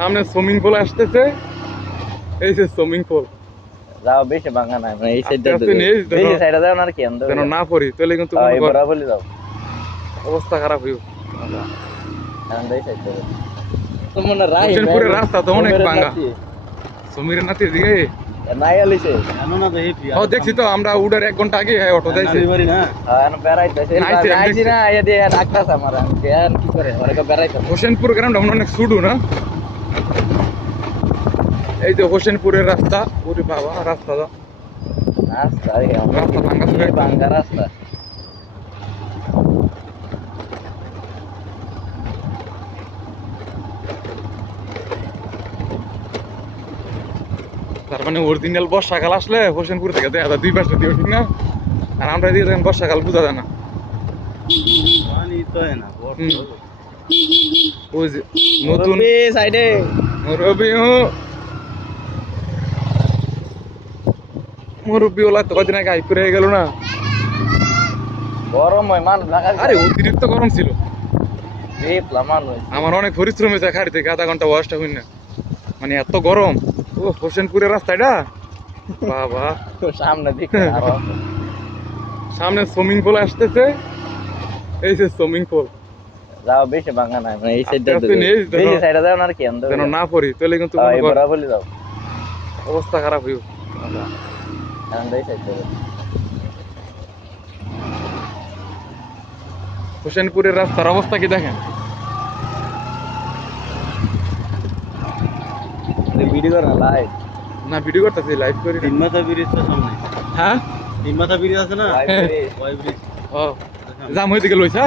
সামনে swimming pool আসতেছে। এই যে সুইমিং পুল যাও বেশি ভাঙা নাই মানে এই সাইডটা আস্তে নিয়ে বেশি সাইডে যাও না আর কি আন্দো যেন না পড়ি, তাহলে কিন্তু এই বরাবর যাও অবস্থা খারাপ হইব। আন্দো এই সাইডে তো মনে রাই হোসেনপুরের রাস্তা তো অনেক ভাঙা। সমীরের নাতির দিকে নাই আলিছে জানো না দেখি ও দেখছি তো, আমরা উডার 1 ঘন্টা আগে অটো যাইছে। বাড়ি না হ্যাঁ বেড়াইতেছে নাইছে, নাইছি না এই দিয়ে ডাক্তার আমার কেন কি করে ওরা বেড়াইতে হোসেনপুর গ্রামটা অনেক সুডু না। এই যে হোসেনপুরের রাস্তা, ওরে বাবা রাস্তা তো রাস্তা রাস্তা ভাঙা ছিল। ভাঙ্গা রাস্তা তার মানে অরিজিনাল বর্ষাকাল আসলে হোসেনপুর থেকে দেখা যায় 2 পাশে দিয়ে, ঠিক না? আর আমরা দিয়ে দেখেন বর্ষাকাল বোঝা যায় না। পানি তো হয় না হুম। ওই যে নতুন সাইডে মুরব্বী ওলা তো কদিন আগে হাইপ হয়ে গেল না। গরম হয় মান লাগা আরে অতিরিক্ত গরম ছিল। এই প্লামান হয় আমার অনেক পরিশ্রম হয়েছে খাড়ি থেকে আধা ঘন্টা ওয়াশটা হইন না, মানে এত গরম। ও হোসেনপুরের রাস্তাটা বাবা। সামনে দিকে আরো সামনে সুইমিং পুল আসতেছে। এই যে সুইমিং পুল যাও বেশি ভাঙা নাই মানে এই সাইডটা আস্তে নিয়ে বেশি সাইডে যাও না আর কি আন্দো যেন না পড়ি, তাহলে কিন্তু এই বরাবর যাও অবস্থা খারাপ হইব। আন্দো এই সাইডে হোসেনপুরের রাস্তার অবস্থা কি দেখেন। ভিডিও কর না লাইভ না ভিডিও করতেছি, লাইভ করি না। তিন মাথা ব্রিজ তো সামনে হ্যাঁ তিন মাথা ব্রিজ আছে না ওই ব্রিজ ও জাম হয়ে দিকে লইছে।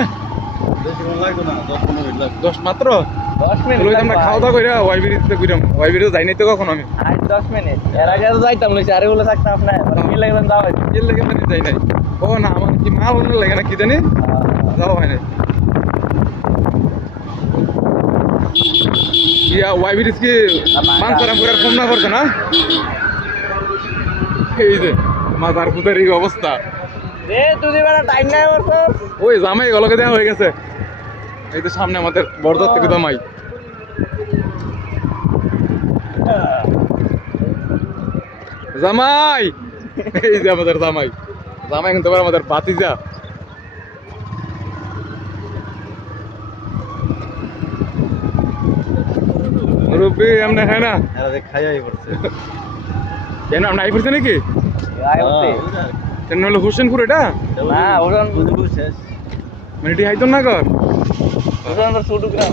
বেশি মন লাগতো না 10-15 মিনিট লাগতো 10 মাত্র 10 মিনিট লইতে আমরা খাওয়া দাওয়া কইরা ওয়াইবিরিতে কইরাম। ওয়াইবিরিতে যাই নাই তো কখন আমি। আজ 10 মিনিট এর আগে তো যাইতাম লইছি আরে বলে থাকতাম না কি লাগবেন যাও কি লাগে জানি যাই নাই। ও না আমার কি মাল লাগে না কি জানি যাওয়া হয় নাই। ইয়া ওয়াইবিরিস কি মানসারাম করে কম না করছে না। এই যে মাজার কুতার এই অবস্থা। রে তুই বেলা টাইম নাই ওর তো ওই জামাই গলকে দেওয়া হয়ে গেছে। এই তো সামনে আমাদের বরদত্ত থেকে জামাই। জামাই এই যে আমাদের জামাই। জামাই কিন্তু আবার আমাদের ভাতিজা। রুবি এমনি খায় না এরা দেখ খাইয়াই পড়ছে কেন আপনি আই পড়ছে নাকি? আয় হচ্ছে কেন হলো হোসেনপুর এটা? না ওজন বুঝে শেষ মানে এটি হাইতন না কর ওজন তো ছোট গ্রাম